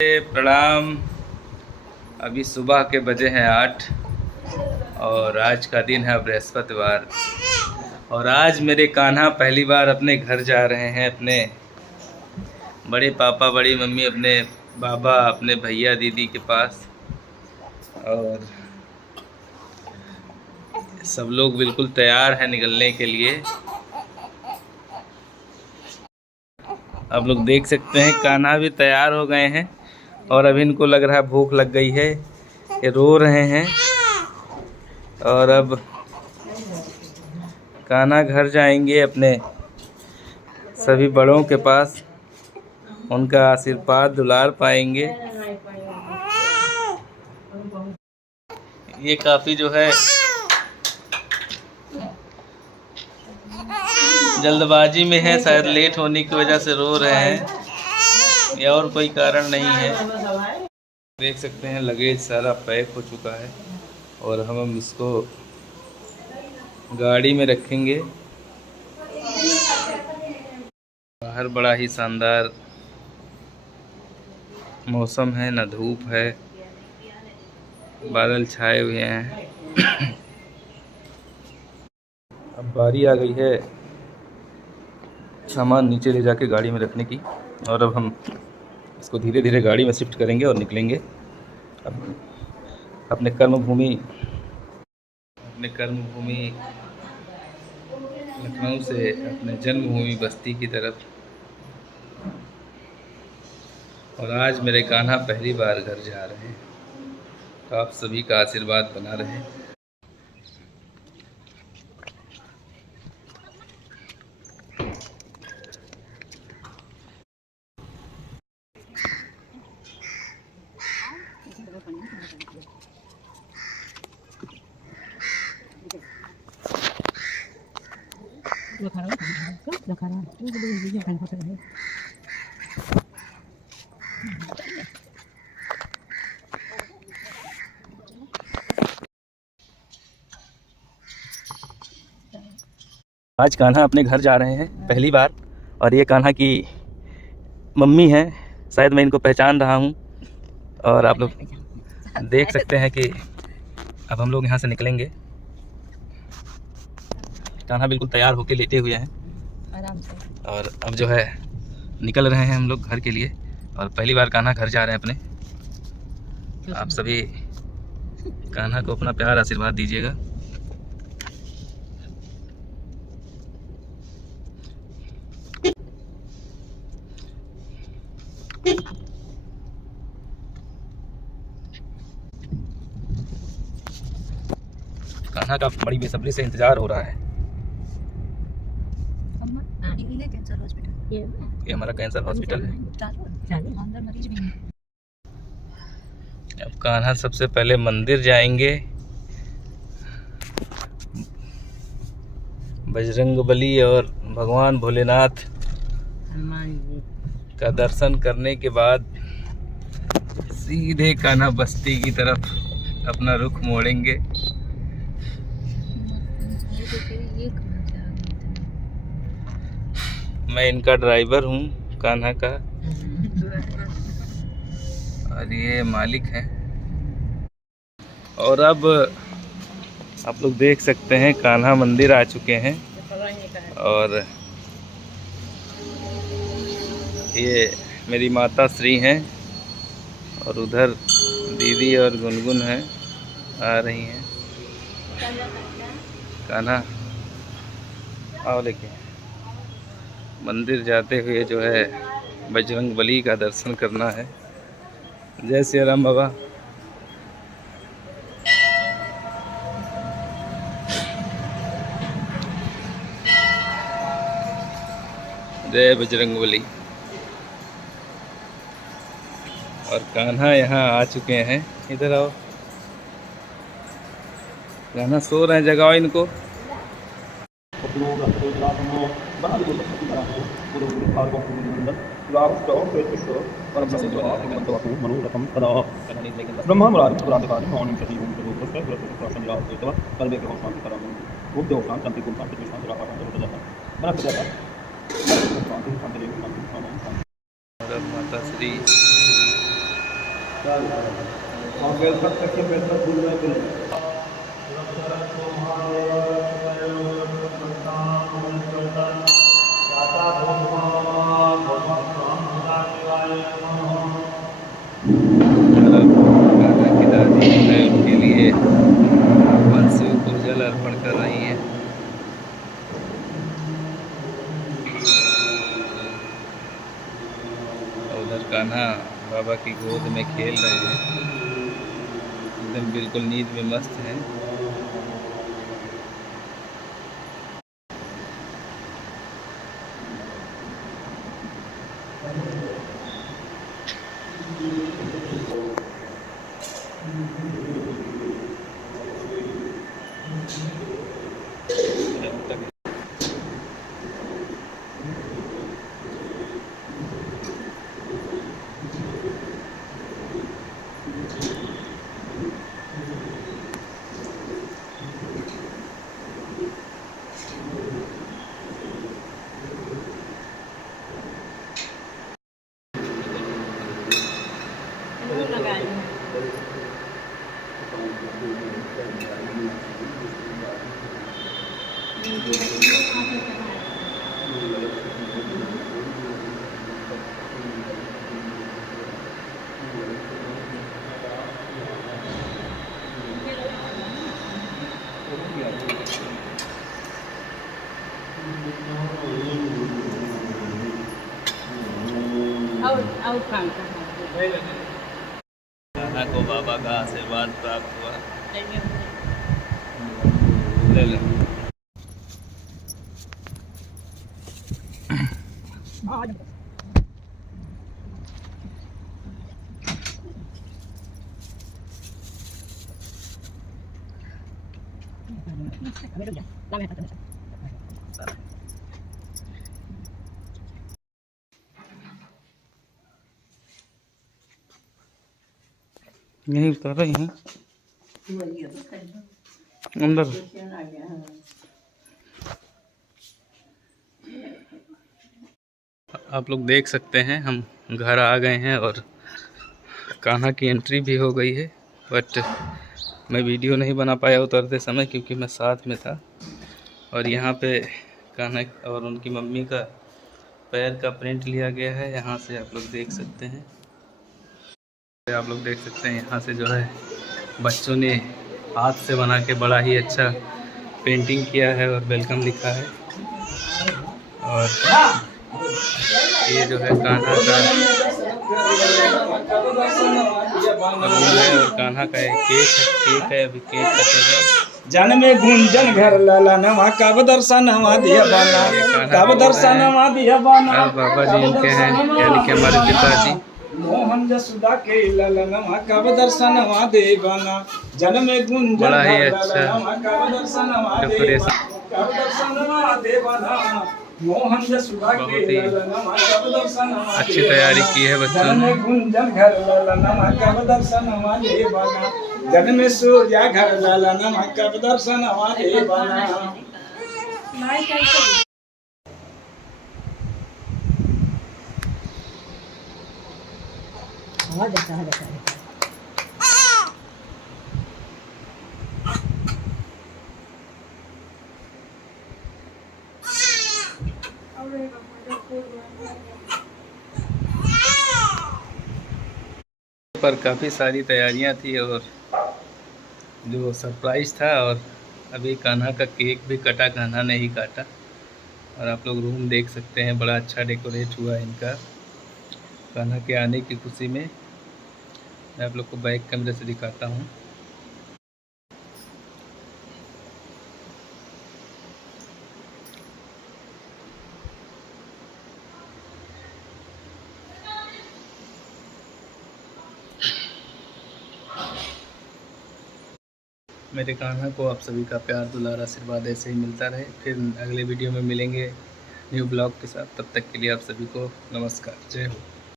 प्रणाम। अभी सुबह के बजे हैं 8 और आज का दिन है बृहस्पतिवार। और आज मेरे कान्हा पहली बार अपने घर जा रहे हैं, अपने बड़े पापा बड़ी मम्मी, अपने बाबा, अपने भैया दीदी के पास। और सब लोग बिल्कुल तैयार हैं निकलने के लिए। आप लोग देख सकते हैं कान्हा भी तैयार हो गए हैं और अभी इनको लग रहा है भूख लग गई है, ये रो रहे हैं। और अब कान्हा घर जाएंगे अपने सभी बड़ों के पास, उनका आशीर्वाद दुलार पाएंगे। ये काफ़ी जो है जल्दबाजी में है, शायद लेट होने की वजह से रो रहे हैं या और कोई कारण नहीं है। देख सकते हैं लगेज सारा पैक हो चुका है और हम इसको गाड़ी में रखेंगे। बाहर बड़ा ही शानदार मौसम है, न धूप है, बादल छाए हुए हैं। अब बारी आ गई है सामान नीचे ले जाके गाड़ी में रखने की। और अब हम इसको धीरे धीरे गाड़ी में शिफ्ट करेंगे और निकलेंगे अब अपने कर्मभूमि लखनऊ से अपने जन्मभूमि बस्ती की तरफ। और आज मेरे कान्हा पहली बार घर जा रहे हैं, तो आप सभी का आशीर्वाद बना रहे। आज कान्हा अपने घर जा रहे हैं पहली बार। और ये कान्हा की मम्मी हैं, शायद मैं इनको पहचान रहा हूँ। और आप लोग देख सकते हैं कि अब हम लोग यहाँ से निकलेंगे। कान्हा बिल्कुल तैयार होके लेटे हुए हैं आराम से, और अब जो है निकल रहे हैं हम लोग घर के लिए। और पहली बार कान्हा घर जा रहे हैं अपने। आप सभी कान्हा को अपना प्यार आशीर्वाद दीजिएगा। कान्हा का बड़ी बेसब्री से इंतजार हो रहा है। ये हमारा कैंसर हॉस्पिटल है। अब कान्हा सबसे पहले मंदिर जाएंगे, बजरंगबली और भगवान भोलेनाथ का दर्शन करने के बाद सीधे कान्हा बस्ती की तरफ अपना रुख मोड़ेंगे। मैं इनका ड्राइवर हूँ, कान्हा का, और ये मालिक है। और अब आप लोग देख सकते हैं कान्हा मंदिर आ चुके हैं। और ये मेरी माता श्री हैं और उधर दीदी और गुनगुन हैं, आ रही हैं। कान्हा आओ लेके। मंदिर जाते हुए जो है बजरंगबली का दर्शन करना है। जय श्री राम बाबा। जय बजरंगबली। और कान्हा यहाँ आ चुके हैं, इधर आओ। कान्हा सो रहे हैं, जगाओ इनको। माता श्री और बेलपत्र के बेलपत्र फूल में भी कान्हा की दादी जो है उनके लिए बंसियों को जल अर्पण कर रही हैं। उधर कान्हा बाबा की गोद में खेल रहे हैं, एकदम बिल्कुल नींद में मस्त हैं। कान्हा को बाबा का आशीर्वाद प्राप्त हुआ। ले ले। यहीं उतर रही हैं अंदर। आप लोग देख सकते हैं हम घर आ गए हैं और कान्हा की एंट्री भी हो गई है, बट मैं वीडियो नहीं बना पाया उतरते समय क्योंकि मैं साथ में था। और यहाँ पे कान्हा और उनकी मम्मी का पैर का प्रिंट लिया गया है, यहाँ से आप लोग देख सकते हैं। आप लोग देख सकते हैं यहाँ से जो है बच्चों ने हाथ से बना के बड़ा ही अच्छा पेंटिंग किया है और वेलकम लिखा है। और ये जो है कान्हा का रूम है और कान्हा का एक केक है, अभी केक कटेगा। जन में गुंजन घर लाला नवा कब दर्शन नवा दिया बना, कब दर्शन नवा दिया बना। बाबा जी इनके हैं, यानी कि हमारे पिताजी। मोहन जसुदा के लाला नवा कब दर्शन नवा दे बना, जन में गुंजन बड़ा ही घर अच्छा लाला नवा कब दर्शन नवा दे बना, कब दर्शन नवा दे बना। मोहन जसुदा के लाला नवा कब दर्शन नवा अच्छी तैयारी की है बच्चों जन ने। में गुंजन घर लाला नवा कब दर्शन नवा दे बना, जन में सूर्या घर लाला नवा कब दर्शन नवा दे बना। पर काफ़ी सारी तैयारियां थी और जो सरप्राइज़ था। और अभी कान्हा का केक भी कटा, कान्हा ने ही काटा। और आप लोग रूम देख सकते हैं, बड़ा अच्छा डेकोरेट हुआ है इनका कान्हा के आने की खुशी में। मैं आप लोग को बैक कैमरे से दिखाता हूँ। मेरे कान्हा को आप सभी का प्यार दुलार आशीर्वाद ऐसे ही मिलता रहे। फिर अगले वीडियो में मिलेंगे न्यू ब्लॉग के साथ। तब तक के लिए आप सभी को नमस्कार, जय हो।